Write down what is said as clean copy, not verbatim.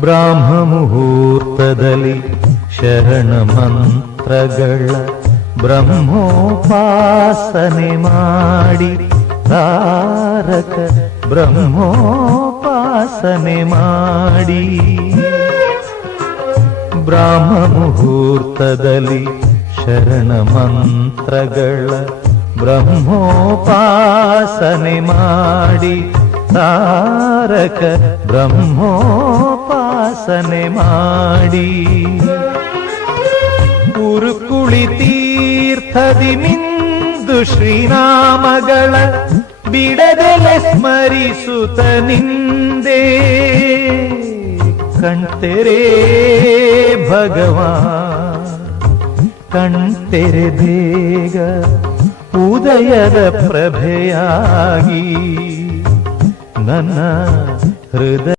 ಬ್ರಾಹ್ಮ ಮುಹೂರ್ತದಲ್ಲಿ ಶರಣ ಮಂತ್ರಗಳ ಬ್ರಹ್ಮೋಪಾಸನೆ ಮಾಡಿ ತಾರಕ ಬ್ರಹ್ಮೋಪಾಸನೆ ಮಾಡಿ ಬ್ರಾಹ್ಮ ಮುಹೂರ್ತದಲ್ಲಿ ಶರಣ ಮಂತ್ರಗಳ ಬ್ರಹ್ಮೋಪಾಸನೆ ಮಾಡಿ ತಾರಕ ಬ್ರಹ್ಮೋಪಾಸನೆ ಮಾಡಿ ಉರುಕುಳಿ ತೀರ್ಥದಿ ಮಿಂದು ಶ್ರೀನಾಮಗಳ ಬಿಡದೆಲೆ ಸ್ಮರಿಸುತ್ತ ನಿಂದೆ ಕಣ್ತೆರೆ ಭಗವಾನ್ ಕಣ್ತೆರೆ ಬೇಗ ಉದಯದ ಪ್ರಭೆಯಾಗಿ ನನ್ನ ಹೃದಯ